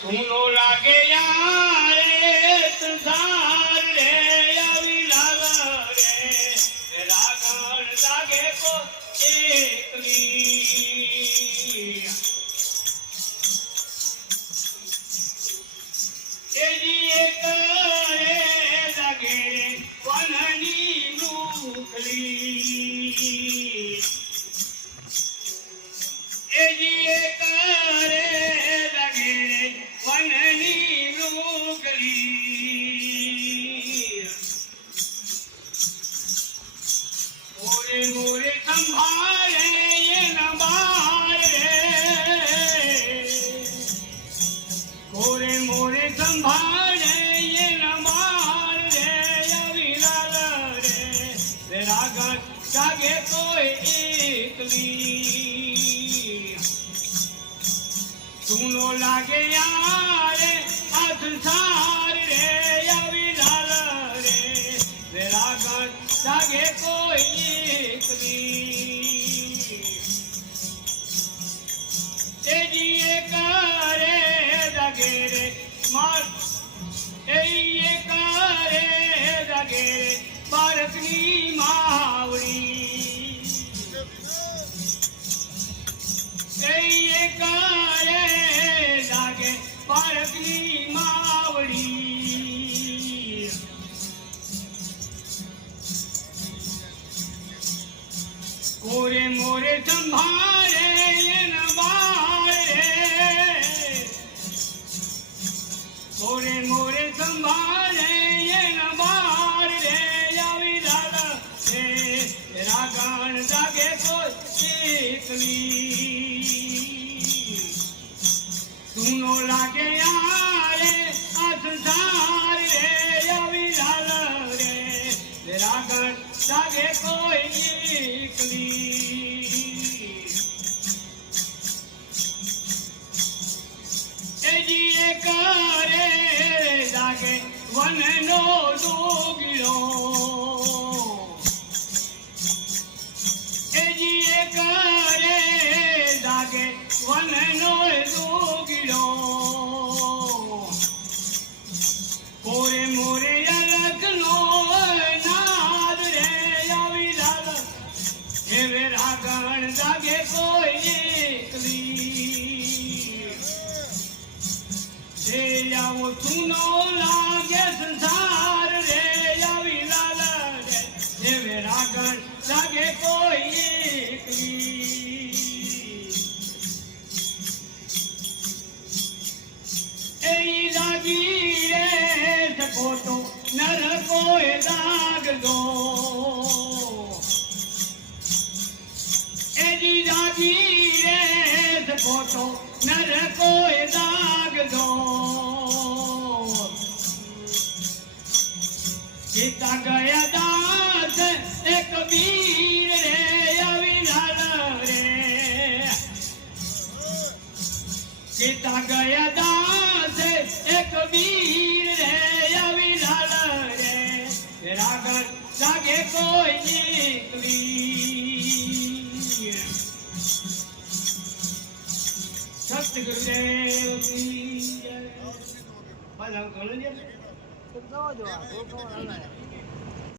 सुनो लागे यारे संसार रे अभी लागा रे रागण लागे को एकली एक रे लागे वननी मुकली एक रे लगे वननी मृगली मोरे मोरे संभाले ये नंबारे मोरे मोरे संभाले ये नंबारे अभी लाल रे रागन जागे कोई एकली सुनो लागे यारे संसार रे अभी लाल रे रागण जागे कोई एकली तेजी करे लगे रे मार करे लगे रे बारकनी मावड़ी करे लागे पारकनी मावड़ी कोरे मोरे संभाले ये नबारे कोरे मोरे संभाले ये नबारे अभी लाला रे रागण जागे कोई एकली सुनो लागे यारे संसार रे अभी लाल रे रागण जागे कोई एकली करे लागे वन नो डूगिलो करे लागे वन नो डूगिलो कोरे मोरे अलग नो नाद रे अभी लाल हे रागण जागे कोई एकली वो सुनो लागे संसार रे अभी लाल रे रागण जागे कोई एकली लागी रे सको तो नर को दाग दो एजी लागी रे सको तो नर को दाग दो सीता गया दास एक वीर रे अभी लाल रे सीता गया दास एक वीर रे अभी लाल रे रागण जागे कोई एकली सत्य गुरुदेव की जय।